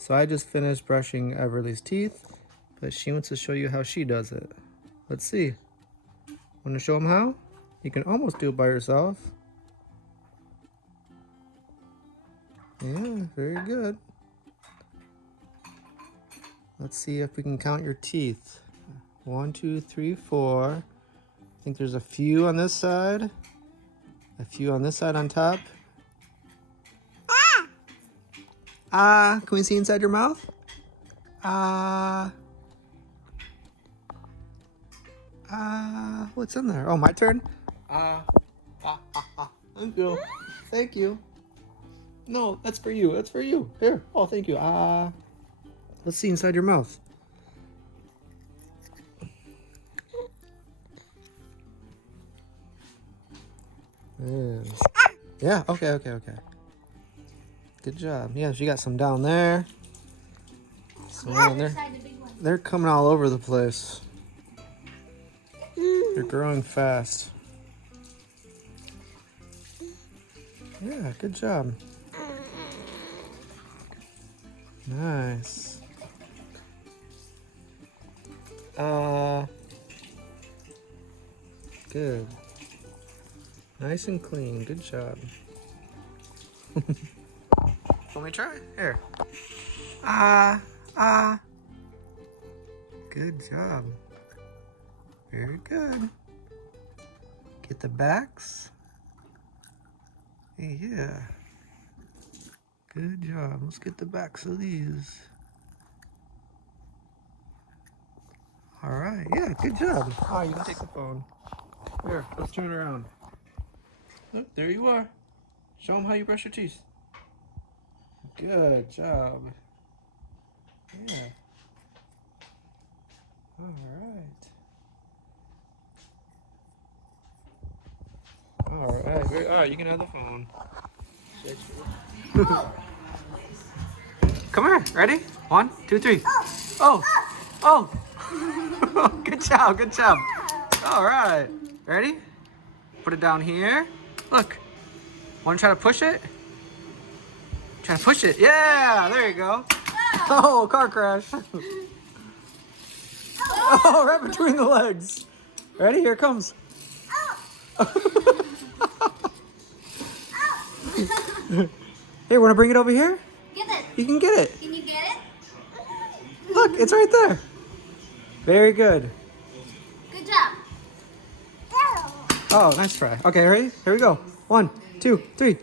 So I just finished brushing Everly's teeth, but she wants to show you how she does it. Let's see. Want to show them how? You can almost do it by yourself. Yeah, very good. Let's see if we can count your teeth. 1, 2, 3, 4. I think there's a few on this side. A few on this side on top. Ah, can we see inside your mouth? What's in there? Oh, my turn? Thank you. Thank you. No, that's for you. That's for you. Here. Oh, thank you. Let's see inside your mouth. Yeah, okay. Good job. Yeah, she got some down there. Some down there. They're coming all over the place. They're growing fast. Yeah, good job. Nice. Good. Nice and clean. Good job. Want me to try? Here. Good job. Very good. Get the backs. Yeah. Good job. Let's get the backs of these. All right. Yeah, good job. Oh, you can take the phone. Here, let's turn it around. Look, there you are. Show them how you brush your teeth. Good job. Yeah. All right. All right, you can have the phone. Come here, ready? 1, 2, 3. Oh. Good job. All right, ready? Put it down here. Look, want to try to push it? Try to push it. Yeah, there you go. Oh, car crash. Oh, right between the legs. Ready? Here it comes. Hey, want to bring it over here? Get it. You can get it. Can you get it? Look, it's right there. Very good. Good job. Oh, nice try. Okay, ready? Here we go. 1, 2, 3.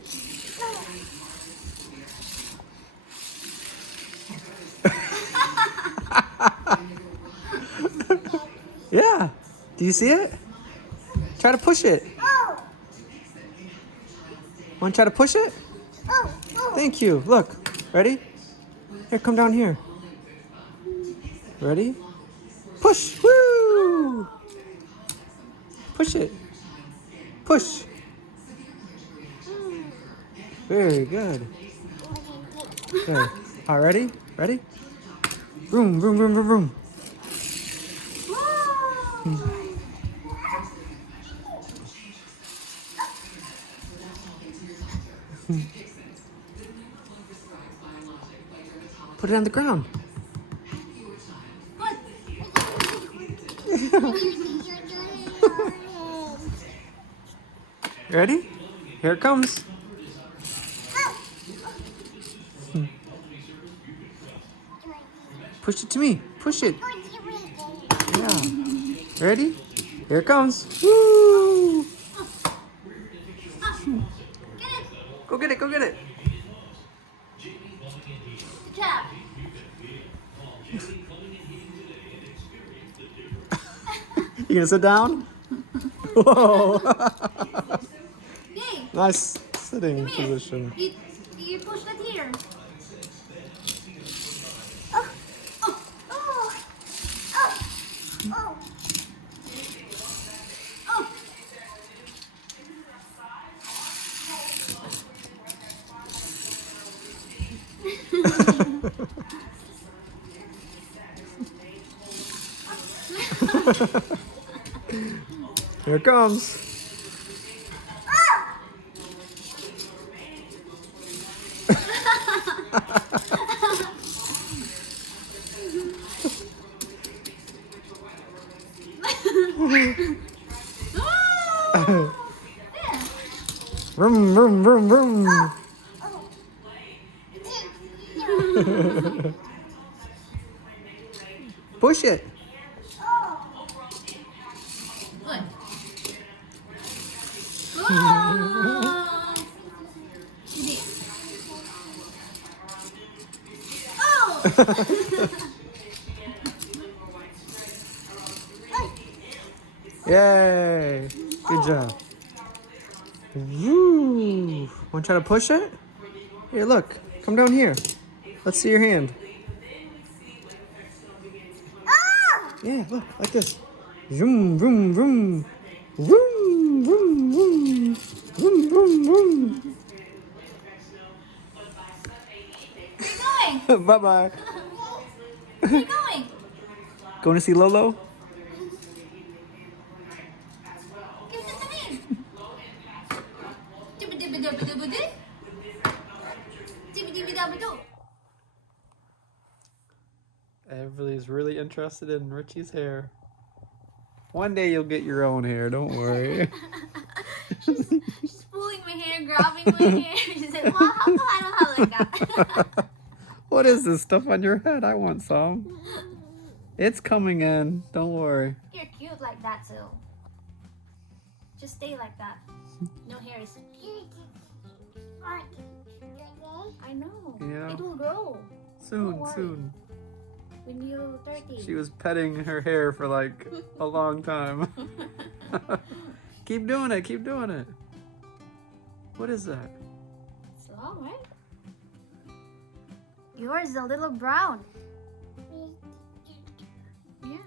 Yeah. Do you see it? Try to push it. Want to try to push it? Thank you. Look. Ready? Here, come down here. Ready? Push. Woo! Push it. Push. Very good. Okay. All right, ready? Vroom, vroom, vroom, vroom, vroom. Put it on the ground. Ready? Here it comes. Push it to me. Push it. Yeah. Ready? Here it comes. Woo! Go get it. Good job. You gonna sit down? Whoa! Yay. Nice sitting position. You push that here. Here it comes. vroom, vroom. Push it. Good. Oh. Hindi. Oh. Yay. Good job. Woo. Want to try to push it? Here, look. Come down here. Let's see your hand. Yeah, look, like this. Vroom, vroom, vroom. Vroom, vroom, vroom. Vroom, vroom, vroom. Where you going? Bye-bye. Where you going? Going to see Lolo? Give it to me. Dibba-dibba-dibba-dibba-dib. Dibba-dibba-dabba-doo. Everybody's really interested in Richie's hair. One day you'll get your own hair, don't worry. She's pulling my hair, grabbing my hair. She said, "Well, how come I don't have like that?" What is this stuff on your head? I want some. It's coming in, don't worry. You're cute like that too. Just stay like that. No hair is. I know. Yeah. It will grow Soon, Don't worry. soon. when you're 30. She was petting her hair for like a long time. Keep doing it, keep doing it. What is that? It's long, right? Yours is a little brown. Yeah.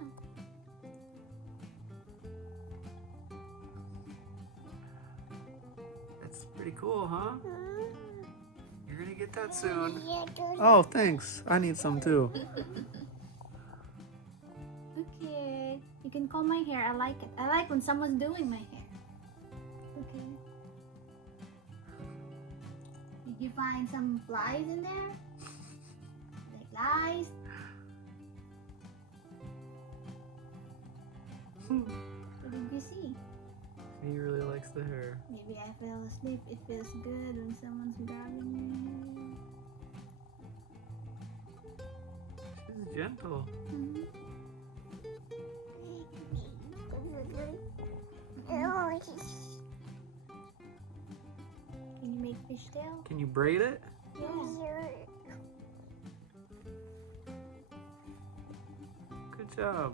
That's pretty cool, huh? You're gonna get that soon. Oh, thanks. I need some too. Okay. You can comb my hair. I like it. I like when someone's doing my hair. Okay. Did you find some flies in there? Like lice? What did you see? He really likes the hair. Maybe I fell asleep. It feels good when someone's grabbing She's gentle. me. Can you make fishtail? Can you braid it? Yeah. Good job.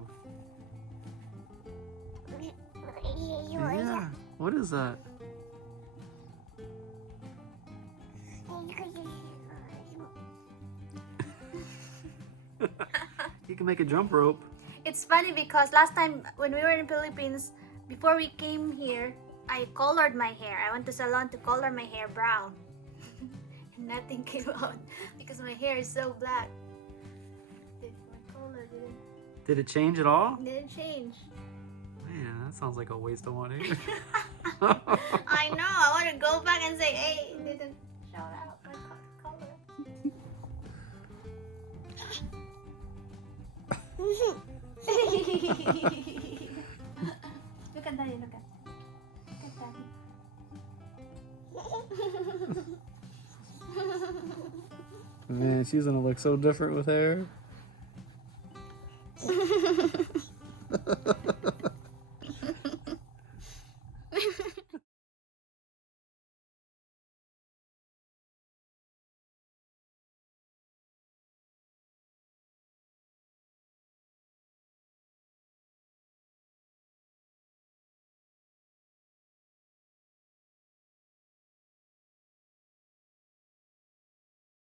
Yeah. What is that? You can make a jump rope. It's funny because last time when we were in Philippines, before we came here, I colored my hair. I went to salon to color my hair brown. And nothing came out because my hair is so black. My color Did it change at all? didn't change. Man, that sounds like a waste of money. I know. I want to go back and say, hey, it didn't shout out my color. Look at Daddy, look at Daddy. Man, she's gonna look so different with hair.